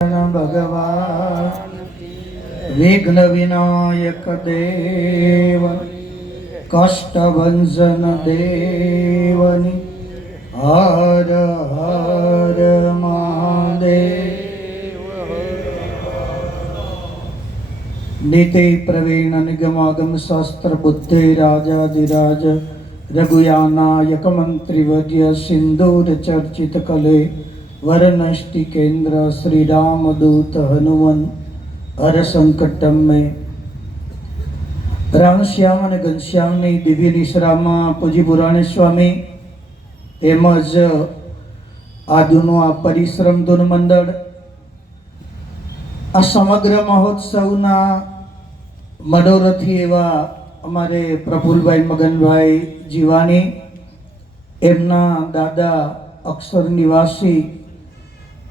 ભગવાન વિઘ્ન વિનાયક દેવ કષ્ટભંજન દેવની હર હર મહાદેવ। નીતિ પ્રવીણ નિગમાગમ શાસ્ત્ર બુદ્ધિ રાજાધિરાજ રઘુયાનાયક મંત્રી વદ્ય સિંદૂર ચર્ચિત કલે वरनष्टि केंद्र श्री राम दूत हनुमन हर संकटम में राम श्याम અને ઘનશ્યામની દિવ્ય નિશ્રામાં પૂજી પુરાણી સ્વામી તેમજ આજનું આ પરિશ્રમ ધૂન મંડળ આ સમગ્ર મહોત્સવના મનોરથી એવા અમારે પ્રફુલભાઈ મગનભાઈ જીવાણી એમના દાદા અક્ષર નિવાસી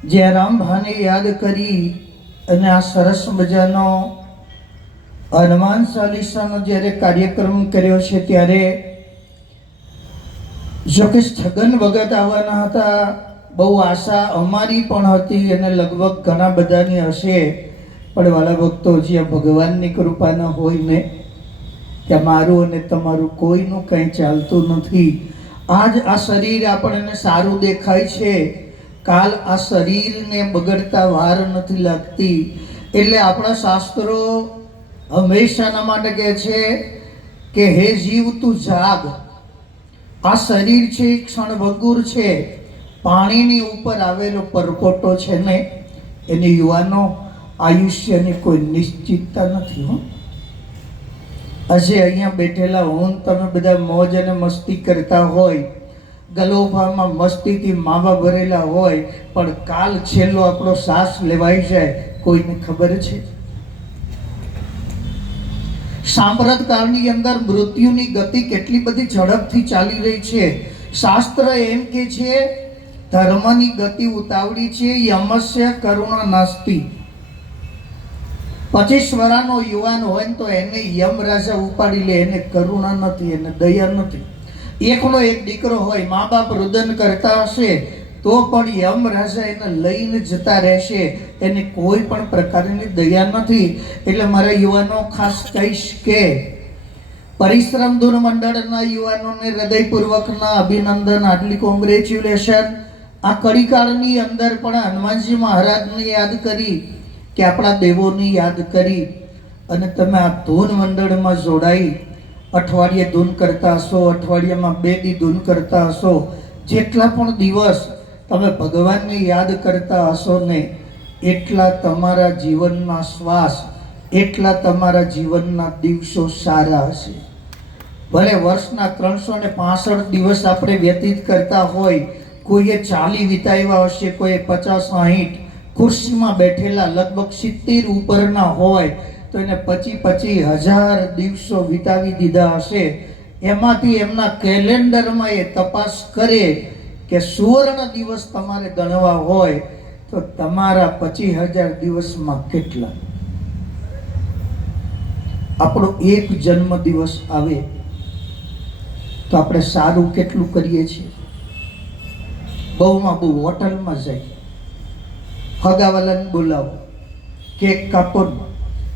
જયરામ ભાને યાદ કરી અને આ સરસ મજાનો હનુમાન ચાલીસાનો જ્યારે કાર્યક્રમ કર્યો છે ત્યારે જોકે છગન ભગત આવવાના હતા, બહુ આશા અમારી પણ હતી અને લગભગ ઘણા બધાની હશે, પણ વાલા ભક્તો જ્યાં ભગવાનની કૃપા ન હોય ને ત્યાં મારું અને તમારું કોઈનું કંઈ ચાલતું નથી। આજ આ શરીર આપણને સારું દેખાય છે, કાલ આ શરીરને બગડતા વાર નથી લાગતી। એટલે આપણા શાસ્ત્રો હંમેશાના માટે કહે છે કે હે જીવ તું જાગ, આ શરીર છે એ ક્ષણભંગુર છે, પાણીની ઉપર આવેલો પરકોટો છે ને એની યુવાનો આયુષ્યની કોઈ નિશ્ચિતતા નથી હો। આજે અહીંયા બેઠેલા હું તમે બધા મોજ અને મસ્તી કરતા હોય, ગલોફામાં મસ્તીથી માવા ભરેલા હોય, પણ કાલ છેલ્લો આપણો શ્વાસ લેવાઈ જાય કોઈને ખબર છે? સાંપ્રત કાળની અંદર મૃત્યુની ગતિ કેટલી બધી ઝડપથી ચાલી રહી છે। શાસ્ત્ર એમ કે છે ધર્મની ગતિ ઉતાવળી છે, યમસ્ય કરુણા નાસ્તિ। 25 વર્ષનો યુવાન હોય તો એને યમ રાજા ઉપાડી લે, એને કરુણા નથી, એને દયા નથી। એકનો એક દીકરો હોય, મા બાપ રુદન કરતા હશે તો પણ યમ રાજા એને લઈને જતા રહેશે, એને કોઈ પણ પ્રકારની દયા નથી। એટલે મારા યુવાનો ખાસ કહીશ કે પરિશ્રમ ધૂન મંડળના યુવાનોને હૃદયપૂર્વકના અભિનંદન, આટલી કોંગ્રેચ્યુલેશન। આ કડીકાળની અંદર પણ હનુમાનજી મહારાજને યાદ કરી કે આપણા દેવોની યાદ કરી અને તમે આ ધૂન મંડળમાં જોડાઈ અઠવાડિયે ધૂન કરતા હશો, અઠવાડિયામાં 2 દી ધૂન કરતા હશો, જેટલા પણ દિવસ તમે ભગવાનને યાદ કરતા હશો ને એટલા તમારા જીવનના શ્વાસ, એટલા તમારા જીવનના દિવસો સારા હશે। ભલે વર્ષના 365 દિવસ આપણે વ્યતીત કરતા હોય, કોઈએ 40 વિતાવ્યા હશે, કોઈએ 50-60 ખુરશીમાં બેઠેલા લગભગ 70 ઉપરના હોય તો એને 25,000 દિવસો વિતાવી દીધા હશે। એમાંથી એમના કેલેન્ડરમાં એ તપાસ કરે કે સુવર્ણ દિવસ તમારે ગણવા હોય તો તમારા 25,000 દિવસમાં કેટલા? આપણો એક જન્મ દિવસ આવે તો આપણે સારું કેટલું કરીએ છીએ? બહુમાં બહુ હોટલમાં જાય, હગાવાલાને બોલાવો, કેક કાપો,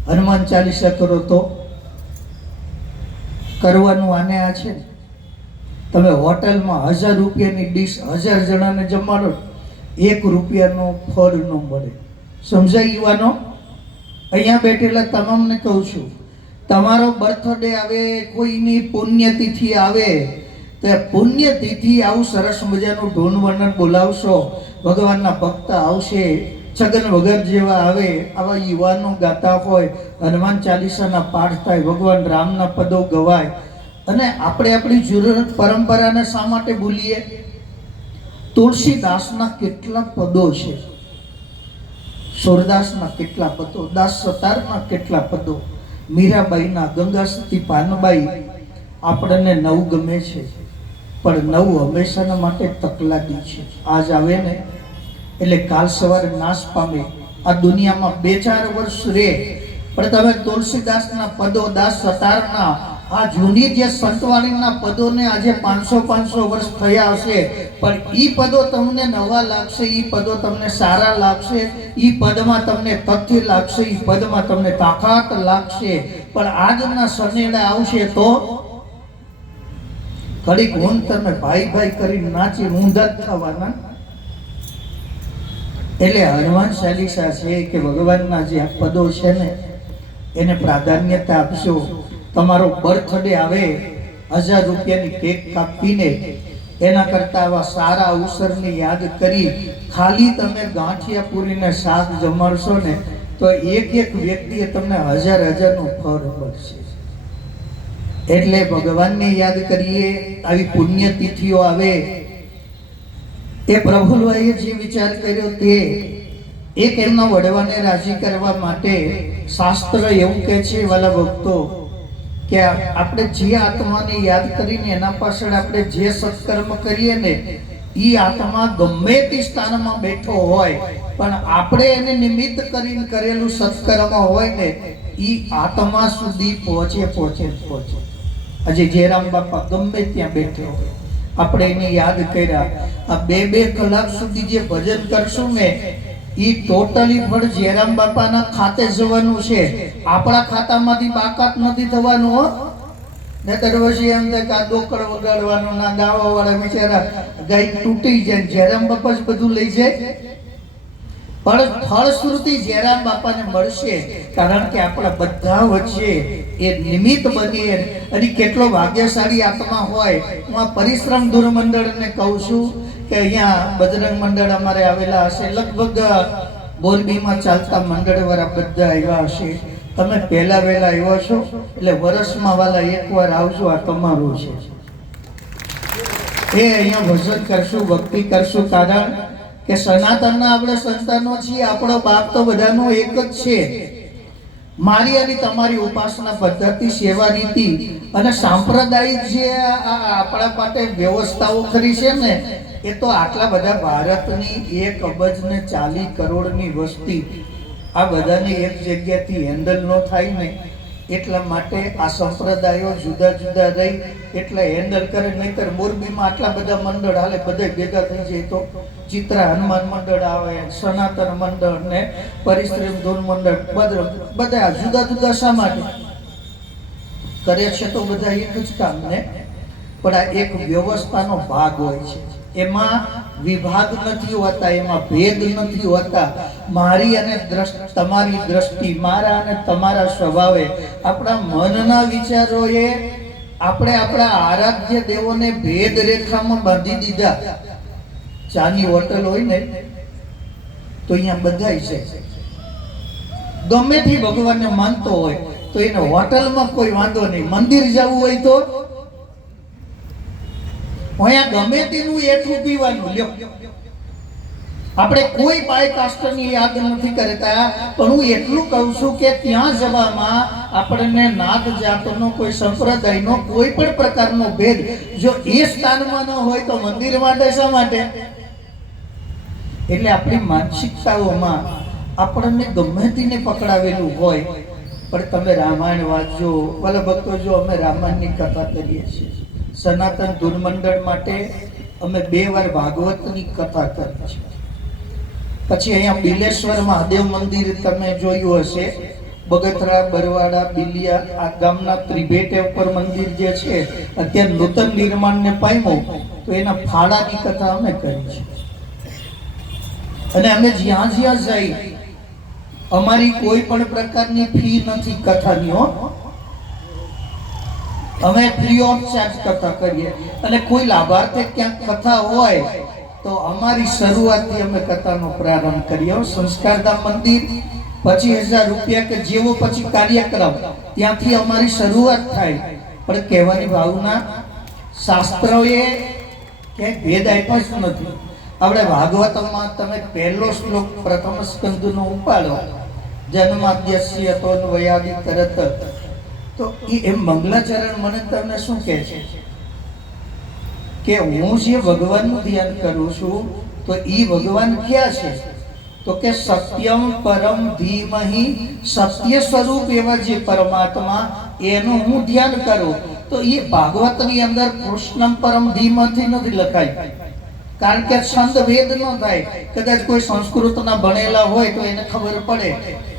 હનુમાન ચાલીસા કરો તો કરવાનું આને આ છે ને। તમે હોટલમાં 1000 રૂપિયાની ડીશ 1000 જણાને જમાડો, 1 રૂપિયાનો ફળ ન મળે। સમજાય યુવાનો? અહીંયા બેઠેલા તમામને કહું છું, તમારો બર્થડે આવે, કોઈની પુણ્યતિથિ આવે તો એ પુણ્યતિથિ આવું સરસ મજાનું ઢોન વર્ણન બોલાવશો, ભગવાનના ભક્ત આવશે, છગન ભગત જેવા આવે, આવા યુવાનો ગાતા હોય, હનુમાન ચાલીસાના પાઠ થાય, ભગવાન રામના પદો ગવાય, અને આપણે આપણી જરૂરત પરંપરાને શા માટે ભૂલીએ? તુલસીદાસના કેટલા પદો છે, સુરદાસના કેટલા પદો, દાસ સતારના કેટલા પદો, મીરાબાઈના, ગંગા સતી પાનબાઈ। આપણને નવ ગમે છે પણ નવ હંમેશાના માટે તકલાદી છે। આજ આવે ને એટલે કાલ સવારે નાશ પામે। આ દુનિયામાં 2-4 વર્ષ રહે, પણ તમે તુલસીદાસના પદો, દાસ સતારના આ જૂની જે સંતવાણીના પદોને આજે 500 વર્ષ થયા હશે, પણ ઈ પદો તમને નવા લાગશે, ઈ પદો તમને સારા લાગશે, ઈ પદમાં તમને તથ્ય લાગશે, ઈ પદમાં તમને તાકાત લાગશે. પણ આજના સનેડા આવશે તો ઘડીક હું તમે ભાઈ ભાઈ કરીને નાચી ઊંધા જ થવાના. એટલે હનુમાન ચાલીસા છે કે ભગવાનના જે પદો છે ને એને પ્રાધાન્યતા આપશો. તમારો બર્થડે આવે 1000 રૂપિયાની કેક કાપીને એના કરતા આવા સારા અવસરની યાદ કરી ખાલી તમે ગાંઠિયા પૂરીને શાક જમાડશો ને તો એક વ્યક્તિએ તમને 1000 નું ફળ મળશે. એટલે ભગવાનને યાદ કરીએ. આવી પુણ્યતિથિઓ આવે એ પ્રભુભાઈએ જે વિચાર કર્યો તે એક એમના વડવાને રાજી કરવા માટે શાસ્ત્ર એવું કહે છે વાલા ભક્તો કે આપણે જે આત્માને યાદ કરીને એના પાછળ આપણે જે સત્કર્મ કરીએ ને એ આત્મા ગમે તે સ્થાનમાં બેઠો હોય પણ આપણે એને નિમિત્ત કરીને કરેલું સત્કર્મ હોય ને એ આત્મા સુધી પહોંચે. આજે જયરામ બાપા ગમે ત્યાં બેઠે હોય આપણે એને યાદ કર્યા. આ 2 કલાક સુધી જે ભજન કરશું ને એ ટોટલી ફળ જયરામ બાપાના ખાતે જવાનું છે. આપણા ખાતામાંથી બાકાત નથી થવાનું હો. ને પછી એમ કે આ ડોકળ વગાડવાનું ના ગાવા વાળા બિચારા ગાય તૂટી જાય, જયરામ બાપા જ બધું લઈ જાય. પણ ફળશ્રુતિ જયરામ બાપાને મળશે કારણ કે આપણા બધા વચ્ચે એ નિમિત્ત બનીએ. અને કેટલો ભાગ્યશાળી આત્મા હોય. હું આ પરિશ્રમ ધૂર મંડળને કહું છું કે અહીંયા બજરંગ મંડળ અમારે આવેલા હશે, લગભગ બોરબીમાં ચાલતા મંડળ વાળા બધા આવ્યા હશે. તમે પહેલા વહેલા આવ્યા છો એટલે વર્ષમાં વાલા એકવાર આવજો. આ તમારું છે. એ અહીંયા ભજન કરશું, ભક્તિ કરશું. કારણ કે સનાતનના આપણે સંતાનો છીએ. આપણો બાપ તો બધાનો એક જ છે. મારી અને તમારી ઉપાસના પદ્ધતિ, સેવા રીતિ અને સાંપ્રદાયિક જે આપણા માટે વ્યવસ્થાઓ કરી છે ને એ તો આટલા બધા ભારતની 1,40 કરોડની વસ્તી આ બધાને એક જગ્યાથી હેન્ડલ ન થાય ને એટલા માટે આ સંપ્રદાયો જુદા જુદા રહી એટલે હેન્ડલ કરે. નહીતર મોરબીમાં આટલા બધા મંડળ હાલે, બધા ભેગા થઈ જાય તો ચિત્રા હનુમાન મંડળ આવે, સનાતન મંડળ ને પરિશ્રમ ધૂન મંડળ, બધા જુદા જુદા શા માટે કરે છે? તો બધા એક જ કામ ને, પણ આ એક વ્યવસ્થાનો ભાગ હોય છે. એમાં વિભાગ નથી હોતા, એમાં ભેદ નથી હોતા. મારી અને તમારી દ્રષ્ટિ, મારા અને તમારા સ્વભાવે, આપણા મનના વિચારોએ આપણે આપણા આરાધ્ય દેવોને ભેદ રેખામાં બાંધી દીધા. ચાની હોટલ હોય ને તો અહીંયા બધા છે. ગમે તે ભગવાનને માનતો હોય તો એને હોટલમાં કોઈ વાંધો નહીં. મંદિર જવું હોય તો અહીંયા ગમે તેનું એટલું પીવાનું લ્યો. આપણે કોઈ પાય કાસ્ટની યાદ નથી કરતા, પણ હું એટલું કહું છું કે ત્યાં જવામાં આપણને નાત જાતનો, કોઈ સંપ્રદાયનો કોઈ પણ પ્રકારનો ભેદ જો એ સ્થાનમાં ન હોય તો મંદિર માટે શા માટે? એટલે આપણી માનસિકતાઓમાં આપણને ગમે તેને પકડાવેલું હોય. પણ તમે રામાયણ વાંચજો વાલા ભક્તો. જો અમે રામાયણની કથા કરીએ છીએ, સનાતન ધૂન મંડળ માટે અમે 2 વાર ભાગવતની કથા કરી છે. પછી અહીંયા બિલેશ્વર મહાદેવ મંદિર તમે જોયું હશે, બગથરા, બરવાડા, બિલિયા આ ગામના ત્રિભેટે ઉપર મંદિર જે છે અત્યારે નૂતન નિર્માણને પામ્યું તો એના ફાળાની કથા અમે કરી છે. અને અમે જ્યાં જ્યાં જઈ અમારી કોઈ પણ પ્રકારની ફી નથી કથાની હો. અમે ફ્રી ઓફ ચાર્જ કથા કરીએ. અને કોઈ લાભાર્થી ક્યાંક કથા હોય તો અમારી શરૂઆતથી અમે કથાનો પ્રારંભ કરીએ. સંસ્કારધામ મંદિર 25,000 રૂપિયા કે જેવો પછી કાર્યક્રમ ત્યાંથી અમારી શરૂઆત થાય. પણ કહેવાની ભાવના શાસ્ત્રોએ ક્યાંય ભેદ આપ્યો જ નથી. આપણે ભાગવતમાં તમે પહેલો શ્લોક પ્રથમ સ્કંદનો ઉપાડો, જન્માદ્યસ્ય તોન્વયાદિ તરત, તો એ મંગલાચરણ મને તમને શું કહે છે કે હું જે ભગવાનનું ધ્યાન કરું છું તો એ ભગવાન ક્યાં છે? તો કે સત્યમ પરમ ધીમહિ, સત્ય સ્વરૂપ એવા જે પરમાત્મા એનું હું ધ્યાન કરું. તો એ ભાગવતની અંદર કૃષ્ણમ પરમ ધીમથી નથી લખાય, કારણ કે છંદ ભેદ ન થાય. કદાચ કોઈ સંસ્કૃતના ભણેલા હોય તો એને ખબર પડે,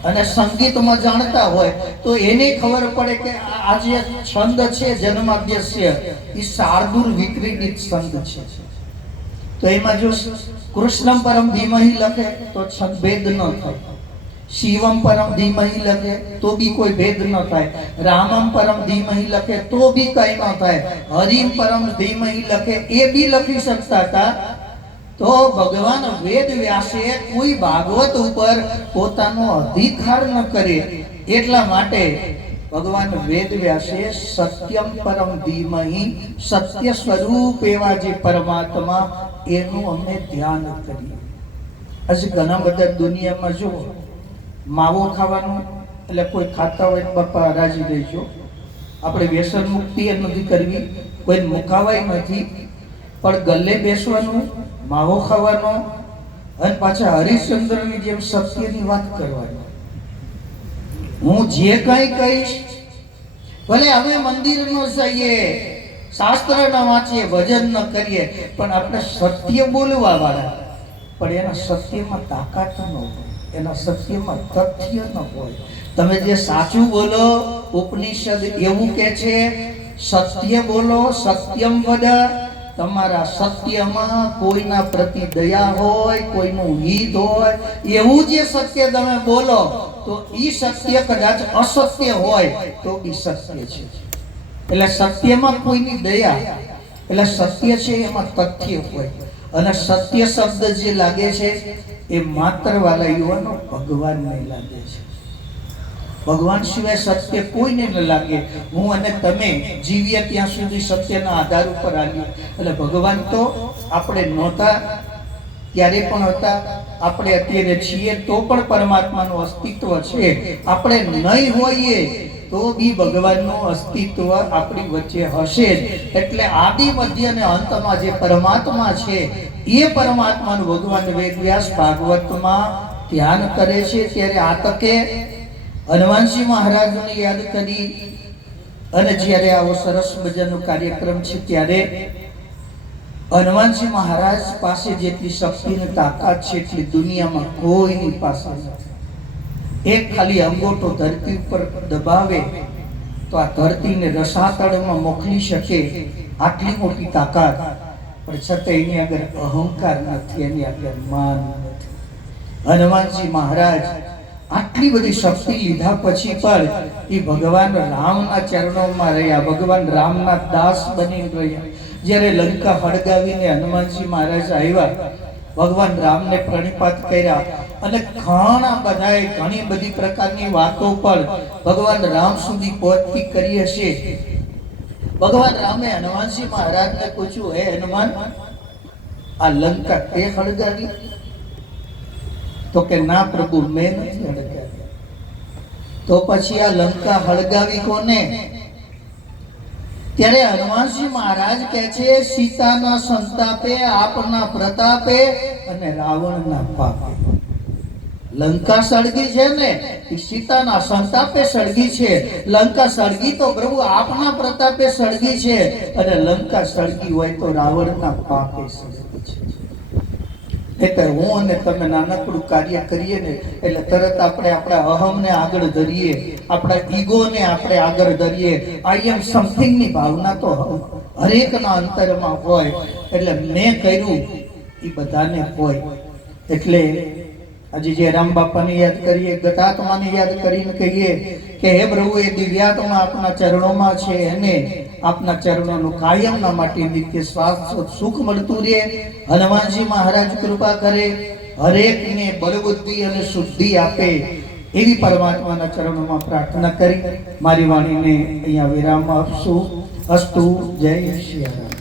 અને સંગીતમાં જાણતા હોય તો એને ખબર પડે કે આ જે છંદ છે જન્માદ્યસ્ય એ શાર્દુલ વિક્રીડિત છંદ છે. તો એમાં જો કૃષ્ણમ પરમ ધીમહિ લખે તો છંદ ભેદ ન થાય, શિવમ પરમ ધીમહિ લખે તો બી કોઈ ભેદ ન થાય, રામમ પરમ ધીમહિ લખે તો બી કઈ ન થાય, હરિમ પરમ ધીમહિ લખે એ બી લખી શકતા હતા. તો ભગવાન વેદ વ્યાસે કોઈ ભાગવત ઉપર પોતાનો અધિકાર ન કરે, એટલા માટે ભગવાન વેદ વ્યાસે સત્યમ પરમ ધીમહિ, સત્ય સ્વરૂપ એવા જે પરમાત્મા એનું અમે ધ્યાન કરીએ. આજે ઘણા બધા દુનિયામાં જો માવો ખાવાનું એટલે કોઈ ખાતા હોય બાપા રાજી રહેજો, આપણે વ્યસન મુક્તિ એ નથી કરવી, કોઈ મુકાવાય નથી, પણ ગલ્લે બેસવાનું, માવો ખાવાનો અને પાછા હરિશ્ચંદ્રની જેમ સત્યની વાત કરવાની. હું જે કઈ કહીશ, ભલે અમે મંદિર ન જઈએ, શાસ્ત્ર ન વાંચીએ, ભજન ન કરીએ, પણ આપણે સત્ય બોલવા વાળા, પણ એના સત્યમાં તાકાત ન હોય, એના સત્યમાં તથ્ય ન હોય. તમે જે સાચું બોલો, ઉપનિષદ એવું કે છે સત્ય બોલો, સત્યમ વદ. તમારા સત્યમાં કોઈના પ્રતિ દયા હોય, કોઈનું હિત હોય, એવું જે સત્ય તમે બોલો તો ઈ સત્ય કદાચ અસત્ય હોય તો ઈ સત્ય છે. એટલે સત્યમાં કોઈની દયા, એટલે સત્ય છે એમાં તથ્ય હોય. અને સત્ય શબ્દ જે લાગે છે એ માત્ર વાલા યુવાનો ભગવાનને લાગે છે, ભગવાન સિવાય સત્ય કોઈને ન લાગે. હું અને તમે જીવીએ ત્યાં સુધી સત્યના આધાર ઉપર આવીએ. એટલે ભગવાન તો આપણે નહોતા ત્યારે પણ હતા, આપણે અત્યારે છીએ તો પણ પરમાત્માનું અસ્તિત્વ છે. આપણે નહીં હોઈએ તો બી ભગવાનનું અસ્તિત્વ આપણી વચ્ચે હશે જ. એટલે આદિ મધ્ય અને અંતમાં જે પરમાત્મા છે એ પરમાત્માનું ભગવાન વેદવ્યાસ ભાગવતમાં ધ્યાન કરે છે. ત્યારે આ તકે હનુમાનજી મહારાજને યાદ કરી, અને જ્યારે આવો સરસ મજાનો કાર્યક્રમ છે ત્યારે હનુમાનજી મહારાજ પાસે જેટલી શક્તિ અને તાકાત છે એટલી દુનિયામાં કોઈની પાસે નથી. એક ખાલી અંગોઠો ધરતી ઉપર દબાવે તો આ ધરતીને રસાતળમાં મોકલી શકે, આટલી મોટી તાકાત. પણ છતાં એની આગળ અહંકાર નથી, એની આગળ માન નથી. હનુમાનજી મહારાજ આટલી બધી શક્તિ લીધા પછી પણ એ ભગવાન રામના ચરણોમાં રહ્યા, ભગવાન રામના દાસ બની રહ્યા. જ્યારે લંકા હળગાવીને હનુમાનજી મહારાજ આવ્યા, ભગવાન રામને પ્રણિપાત કર્યા, અને ઘણા બધાએ ઘણી બધી પ્રકારની વાતો પણ ભગવાન રામ સુધી પહોંચતી કરી હશે. ભગવાન રામે હનુમાનજી મહારાજને પૂછ્યું, હે હનુમાન, આ લંકા તે હળગાવી? તો કે ના પ્રભુ, મેં નથી હળગાવી. તો પછી આ લંકા હળગાવી કોને? ત્યારે હનુમાનજી મહારાજ કહે છે, સીતાના સંતાપે, આપના પ્રતાપે અને રાવણના પાપે. લંકા સળગી છે ને એ સીતાના સંતાપે સળગી છે. લંકા સળગી તો પ્રભુ આપના પ્રતાપે સળગી છે, અને લંકા સળગી હોય તો રાવણના પાપે સળગી છે. એટલે હું અને તમે નાનકડું કાર્ય કરીએ ને એટલે તરત આપણે આપણા અહમને આગળ ધરીએ, આપણા ઈગોને આપણે આગળ ધરીએ. આઈ એમ સમથિંગ ની ભાવના તો હરેકના અંતરમાં હોય. એટલે મેં કર્યું એ બધાને હોય. એટલે આજે જે રામ બાપાને યાદ કરીએ, ગતાત્માને યાદ કરીને કહીએ કે હે પ્રભુ, એ દિવ્યાત્મા આપના ચરણોમાં છે, એને આપના ચરણોનું કાયમના માટે નિત્ય શાશ્વત સુખ મળતું રહે. હનુમાનજી મહારાજ કૃપા કરે, હરેકને બળબુદ્ધિ અને શુદ્ધિ આપે, એવી પરમાત્માના ચરણોમાં પ્રાર્થના કરી મારી વાણીને અહીંયા વિરામ આપશું. અસ્તુ. જય શ્રી રામ.